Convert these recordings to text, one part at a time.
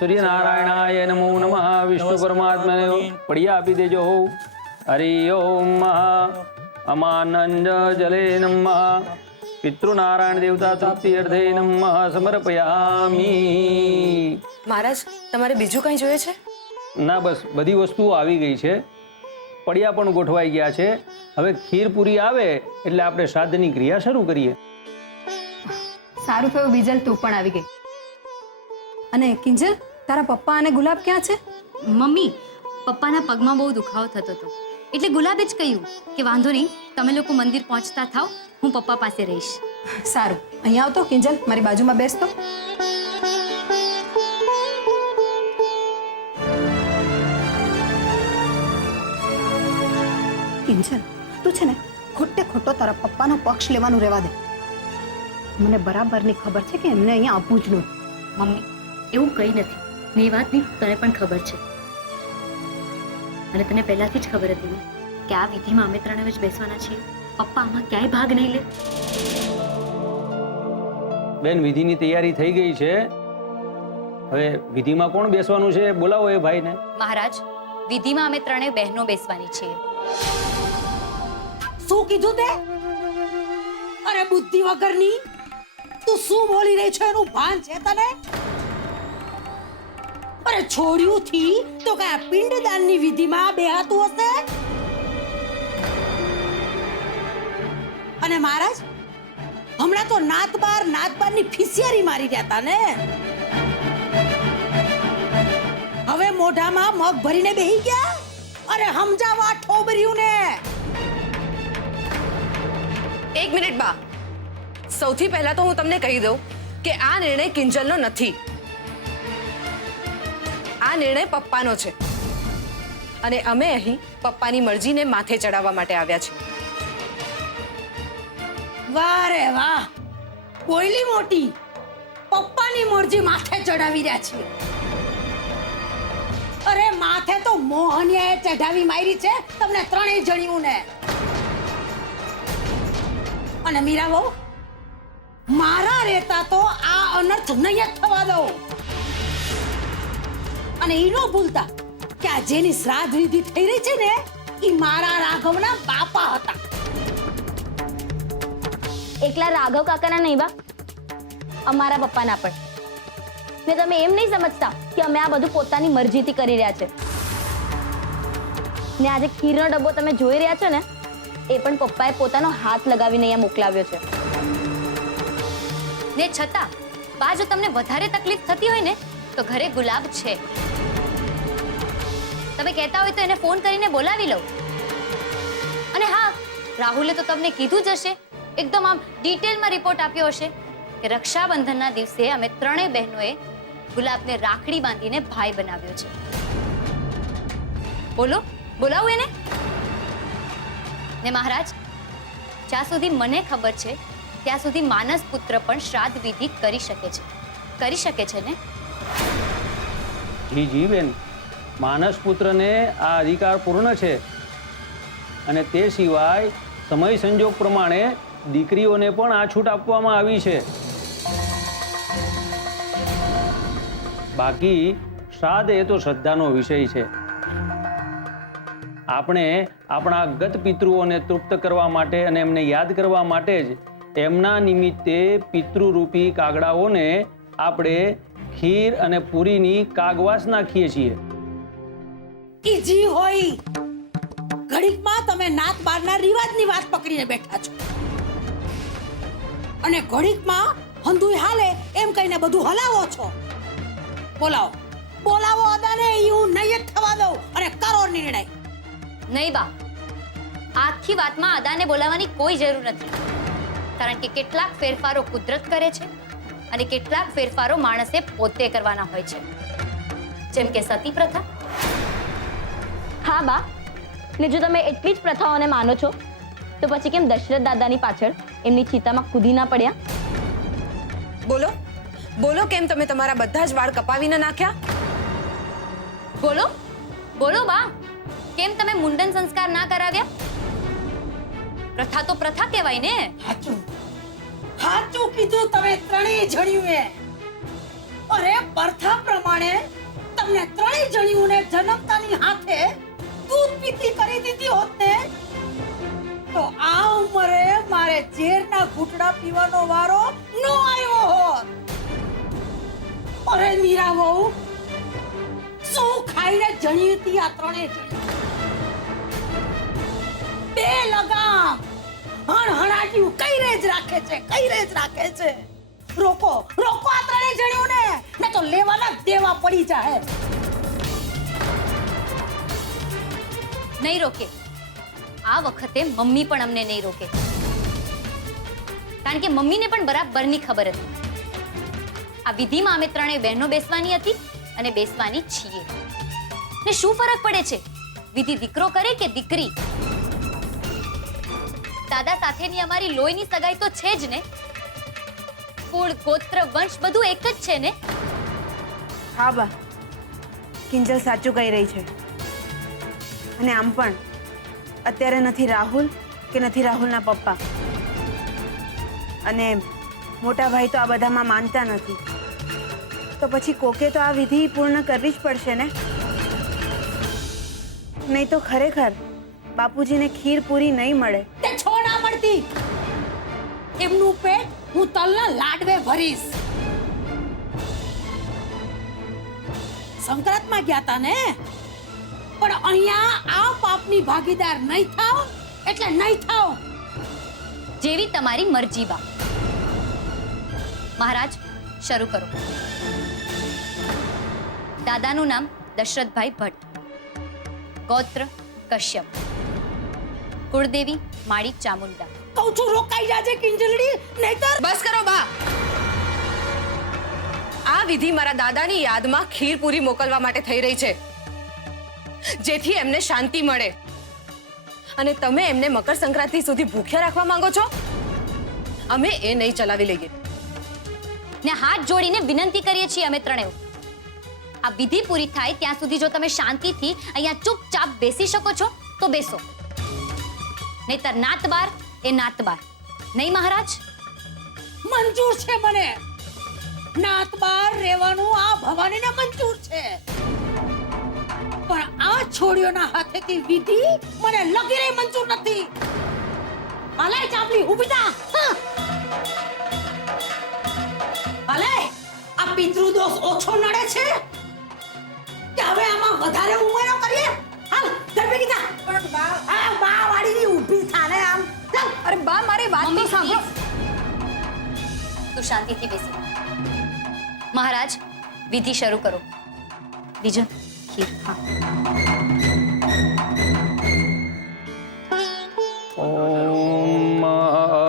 સૂર્યનારાયણાય નમો નમઃ. વિષ્ણુ પરમાત્માને પડિયા આપી દેજો. હરિ ઓમ. અમાનંદ જલે નમઃ. પિતૃનારાયણ દેવતા તૃપ્તિ અર્થે નમઃ સમર્પયામિ. મહારાજ, તમારે બીજું કંઈ જોઈએ છે? ના, બસ બધી વસ્તુઓ આવી ગઈ છે. પડિયા પણ ગોઠવાઈ ગયા છે. હવે ખીર પૂરી આવે એટલે આપણે શ્રાદ્ધની ક્રિયા શરૂ કરીએ. સારું થયું બીજલ, તું પણ આવી ગઈ. અને કિંજલ, તારા પપ્પા અને ગુલાબ ક્યાં છે? મમ્મી, પપ્પાના પગમાં બહુ દુખાવો થતો હતો એટલે ગુલાબે જ કહ્યું કે વાંધો નહીં, તમે લોકો મંદિર પહોંચતા થાવ, હું પપ્પા પાસે રહીશ. સારું, અહીંયા આવતો કિંજલ, મારી બાજુમાં બેસતો. કિંજલ, તું છે ને ખોટે ખોટો તારા પપ્પાનો પક્ષ લેવાનું રહેવા દે. મને બરાબરની ખબર છે કે એમને અહીંયા આપવું જ નહોતું. મમ્મી, એવું કંઈ નથી ને એ વાતની તને પણ ખબર છે અને તને પહેલાથી જ ખબર હતી ને કે આ વિધિમાં અમે ત્રણે જ બેસવાના છીએ. પપ્પા આમાં ક્યાંય ભાગ નહીં લે. બેન, વિધિની તૈયારી થઈ ગઈ છે. હવે વિધિમાં કોણ બેસવાનું છે બોલાવો એ ભાઈને. મહારાજ, વિધિમાં અમે ત્રણે બહેનો બેસવાની છીએ. શું કીધું તે? અરે બુદ્ધિ વગરની, તું શું બોલી રહી છે એનું ભાન છે તને? અરે છોડ્યું થી તો કયા પિંડદાનની વિધિમાં બેહાતું હશે? અને મહારાજ, હમણાં તો નાતબારની ફિસિયારી મારી રહ્યા હતા ને. હવે મોઢામાં મગ ભરીને બેહી ગયા. અરે સમજાવા ઠોબર્યું ને. એક મિનિટ બા, સૌથી પહેલા તો હું તમને કહી દઉં કે આ નિર્ણય કિંજલનો નથી. આ નિર્ણય પપ્પાનો છે અને અમે અહીં પપ્પાની મરજીને માથે ચડાવવા માટે આવ્યા છીએ. વાહ રે વાહ, બોયલી મોટી. પપ્પાની મરજી માથે ચડાવી રહ્યા છીએ. અરે માથે તો મોહનિયાએ ચઢાવી મારી છે તમને ત્રણેય જણ્યું ને. અને મીરા બહુ, મારા રહેતા તો આ અનર્થ નહીં જ થવા દો. અને ઈ નો ભૂલતા કે આ જેની શ્રાદ્ધ વિધિ થઈ રહી છે ને, ઈ મારા રાઘવના બાપા હતા. એકલા રાઘવ કાકાના નહીં બા, અમારા પપ્પાના પણ. ને તમે એમ નહીં સમજતા કે અમે આ બધું પોતાની મરજીથી કરી રહ્યા છે. ને આજે ખીરનો ડબ્બો તમે જોઈ રહ્યા છો ને, એ પણ પપ્પાએ પોતાનો હાથ લગાવીને અહીંયા મોકલાવ્યો છે. ને છતાં બા, જો તમને વધારે તકલીફ થતી હોય ને તો ઘરે ગુલાબ છે. તમે કહેતા હોય તો એને ફોન કરીને બોલાવી લો. અને હા, રાહુલે તો તમને કીધું જ હશે, એકદમ આમ ડિટેલમાં રિપોર્ટ આપ્યો હશે કે રક્ષાબંધનના દિવસે અમે ત્રણેય બહેનોએ ગુલાબને રાખડી બાંધીને ભાઈ બનાવ્યો છે. બોલો, બોલાવું એને. ને મહારાજ, જ્યાં સુધી મને ખબર છે ત્યાં સુધી માનસ પુત્ર પણ શ્રાદ્ધ વિધિ કરી શકે છે ને? જી જી બેન, માનસ પુત્રને આ અધિકાર પૂર્ણ છે. અને તે સિવાય સમય સંજોગ પ્રમાણે દીકરીઓને પણ આ છૂટ આપવામાં આવી છે. બાકી શ્રાદ્ધ એ તો શ્રદ્ધાનો વિષય છે. આપણે આપણા ગત પિતૃઓને તૃપ્ત કરવા માટે અને એમને યાદ કરવા માટે જ એમના નિમિત્તે પિતૃરૂપી કાગડાઓને આપણે ખીર અને પૂરીની કાગવાસ નાખીએ છીએ. ઈજી હોય, ઘડીકમાં તમે નાત બારના રિવાજની વાત પકડીને બેઠા છો અને ઘડીકમાં હંધુય હાલે એમ કહીને બધું હલાવો છો. બોલાવો અદાને, હું નહીં જ થવા દઉં અને કરો નિર્ણય. નહીં બા, આખી વાતમાં અદાને બોલાવવાની કોઈ જરૂર નથી. કારણ કે કેટલાક ફેરફારો કુદરત કરે છે અને કેટલાક ફેરફારો માણસે પોતે કરવાના હોય છે, જેમ કે સતી પ્રથા. હા બા, ને જો તમે એટલી જ પ્રથાઓને માનો છો તો પછી કેમ દશરથ દાદાની પાછળ એમની ચિતામાં કૂદી ના પડ્યા? બોલો બોલો, કેમ તમે તમારા બધા જ વાળ કપાવીને નાખ્યા? બોલો બોલો બા, કેમ તમે મુંડન સંસ્કાર ના કરાવ્યા? પ્રથા તો પ્રથા કહેવાય ને. સાચું કીધું તમે ત્રણેય જણ્યું એ. અરે પ્રથા પ્રમાણે તમને ત્રણેય જણીઓને જન્મતાની હાથે દૂધ પીતી કરી દીધી હોત ને તો આ ઉંમરે મારે ઝેરના ઘૂંટડા પીવાનો વારો ન આવ્યો હોત. અરે મીરા વહુ, શું ખાઈને જણી હતી આ ત્રણેય જણી? બે લગામ હણહણાટ્યું કઈ જ રાખે છે. રોકો આ ત્રણેય જણીઓને, ને તો લેવાના દેવા પડી જાય. નહીં રોકે. આ વખતે મમ્મી પણ અમને નહીં રોકે, કારણ કે મમ્મીને પણ બરાબરની ખબર હતી આ વિધિમાં અમે ત્રણેય બહેનો બેસવાની હતી અને બેસવાની છીએ. ને શું ફરક પડે છે વિધિ દીકરો કરે કે દીકરી? દાદા સાથેની અમારી લોહીની સગાઈ તો છે જ ને. કુળ, ગોત્ર, વંશ બધું એક જ છે ને. હા બા, કિંજલ સાચું કહી રહી છે. અને આમ પણ અત્યારે નથી રાહુલ કે નથી રાહુલના પપ્પા, અને મોટા ભાઈ તો આ બધામાં માનતા નથી. તો પછી કોકે તો આ વિધિ પૂર્ણ કરવી જ પડશે ને. નહીં તો ખરેખર બાપુજીને ખીર પૂરી નહીં મળે. તે છો ના મળતી. એમનું પેટ હું તલના લાડવે ભરીશ. સંક્રાંતમાં ગયા તા ને, પણ અહીંયા આ પાપની ભાગીદાર નહીં થાવ એટલે નહીં થાવ. જેવી તમારી મરજી બા. મહારાજ, શરૂ કરો. દાદાનું નામ દશરથભાઈ ભટ્ટ, ગોત્ર કશ્યપ, કુળદેવી માળી ચામુંડા. કહું છું રોકાઈ જાજે કિંજલડી, નહીતર. બસ કરો બા. આ વિધિ મારા દાદાની યાદમાં ખીર પૂરી મોકલવા માટે થઈ રહી છે, જેથી એમને શાંતિ મળે. અને તમે એમને મકર સંક્રાંતિ સુધી ભૂખ્યા રાખવા માંગો છો? અમે એ નહીં ચલાવી લઈએ. ને હાથ જોડીને વિનંતી કરીએ છીએ અમે ત્રણેય, આ વિધિ પૂરી થાય ત્યાં સુધી જો તમે શાંતિથી અહીંયા ચૂપચાપ બેસી શકો છો તો બેસો, નહીતર નાત બાર એ નાત બાર. નહીં મહારાજ? મંજૂર છે મને. નાત બાર રહેવાનું આ ભવાનીને મંજૂર છે, પણ આ છોડીઓના હાથેથી વિધિ મને લગીરે મંજૂર નથી. હાલે ચાપલી ઊભી થા. હાલે, આ પિતૃ દોષ ઓછો નડે છે કે હવે આમાં વધારે ઉમેરો કરીએ? હાલ ગરબે કીધા. પણ બા વાડીની ઊભી થા ને આમ. ચાલ. અરે બા, મારી વાત તો મમ્મી, સાંભળો. તું શાંતિથી બેસી. મહારાજ, વિધિ શરૂ કરો. બીજો ખીર. હા. ઓમ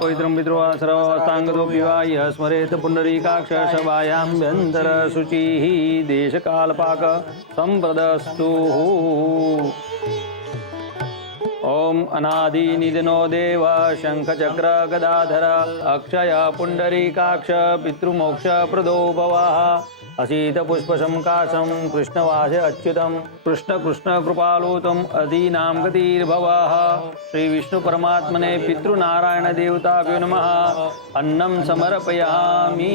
પવિત્રમ પિતૃ આશ્રવસ્તાંગતો વિવાય સ્મરેત પુંડરીકાક્ષ સભાયામ્યંતર શુચિઃ દેશકાલપાક સંપ્રદસ્તુ. ઓમ અનાદિ નિધનો દેવ શંખચક્ર ગદાધર અક્ષય પુંડરીકાક્ષ પિતૃમોક્ષ પ્રદો ભવઃ. અસીત પુષ્પસંકાશમ કૃષ્ણવાસે અચ્યુતમ કૃષ્ણ કૃષ્ણ કૃપાલુતમ અધીનામ ગતિર્ભવઃ. શ્રી વિષ્ણુ પરમાત્મને પિતૃનારાયણ દેવતાભ્યો નમઃ. અન્નમ સમર્પયામિ.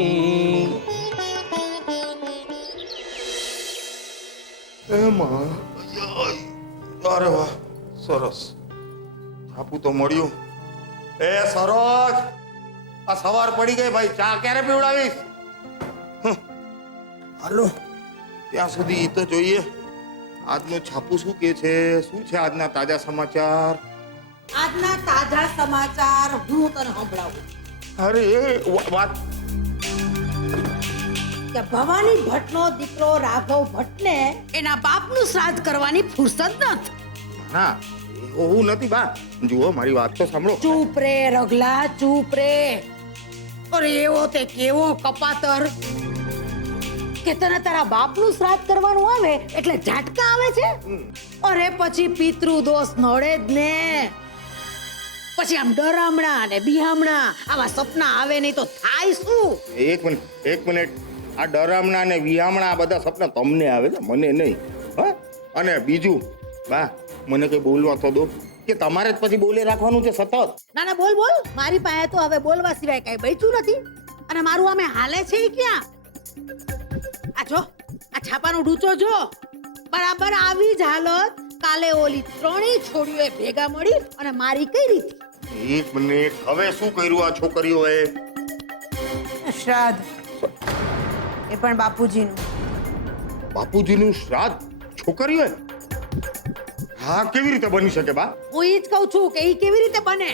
એમાં અરે વાહ, સરસ છાપું તો મળ્યું. એ સરોજ, આ સવાર પડી ગઈ ભાઈ, ચા ક્યારે પીવડાવીશ? હાલો, ત્યાં સુધી ઈ તો જોઈએ આજનું છાપું શું કે છે. શું છે આજના તાજા સમાચાર? આજના તાજા સમાચાર હું તને સંભળાવું. અરે વાત કે ભવાની ભટ્ટનો દીકરો રાઘવ ભટ્ટને એના બાપનું શ્રાદ્ધ કરવાની ફુરસદ નથી. ના, એવું નથી બા. જુઓ, મારી વાત તો સાંભળો. ચૂપ રે રગલા, ચૂપ રે. અરે એવો તે કેવો કપાતર કે તને તારા બાપનું શ્રાદ્ધ કરવાનું આવે એટલે ઝાટકા આવે છે. અરે પછી પિતૃ દોષ નડે જ ને. પછી આમ ડરામણા અને બિહામણા આવા સપના આવે નહીં તો થાય શું? એક મિનિટ. આ ડરામણા ને વિહામણા આ બધા સપના તમને આવે છે, મને નહીં. હા, અને બીજું બા, મને કઈ બોલવા તો દો કે તમારે જ પછી બોલે રાખવાનું છે સતત. ના ના, બોલ બોલ. મારી પાસે તો હવે બોલવા સિવાય કઈ બચ્યું નથી. અને મારું આમે હાલે છે ઈ ક્યાં? આ જો આ છાપાનો ડૂચો જો બરાબર આવી જ હાલત કાલે ઓલી ત્રણેય છોડીઓએ ભેગા મળી અને મારી કઈ રીતે. 1 મિનિટ, હવે શું કર્યું આ છોકરીઓએ? શ્રાદ્ધ એ પણ બાપુજીનું. બાપુજીનું શ્રાદ્ધ છોકરીઓએ? હા, કેવી રીતે બની શકે બા? હું ઈ જ કહું છું કે ઈ કેવી રીતે બને.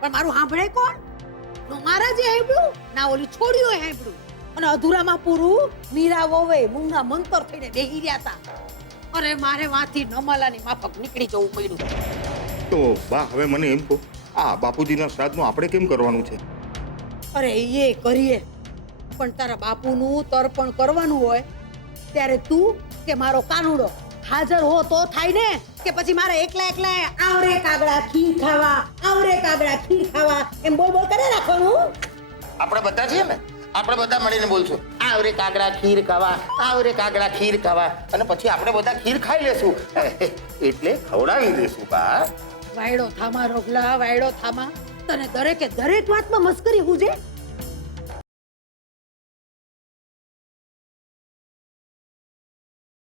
પણ મારું સાંભળે કોણ? નો મારા જે સાંભળ્યું ના ઓલી છોડીઓએ સાંભળ્યું. અને અધૂરામાં પૂરું મીરા વોવે મૂંગા મંતર થઈને બેહી રહ્યા હતા. અરે મારે વાંથી નમાલાની માફક નીકળી જવું પડ્યું. તો બા હવે મને એમ કહો, આ બાપુજીના શ્રાદ્ધનું આપણે કેમ કરવાનું છે? અરે એ કરીએ પણ તારા બાપુનું તર્પણ કરવાનું હોય ત્યારે તું કે મારો કાનુડો હાજર હો તો થાય ને, કે પછી મારે એકલા આવરે કાગડા ખીર ખાવા, આવરે કાગડા ખીર ખાવા એમ બોલ બોલ કરે રાખવાનું. આપણે બધા છીએ ને, આપણે બધા મળીને બોલશું આવરે કાગડા ખીર ખાવા, આવરે કાગડા ખીર ખાવા, અને પછી આપણે બધા ખીર ખાઈ લેશું. એટલે ખવડાવી દેશું બા. વાયડો થામા રોગલા, વાયડો થામા. તને દરેકે દરેક વાતમાં મસ્કરી હુજે.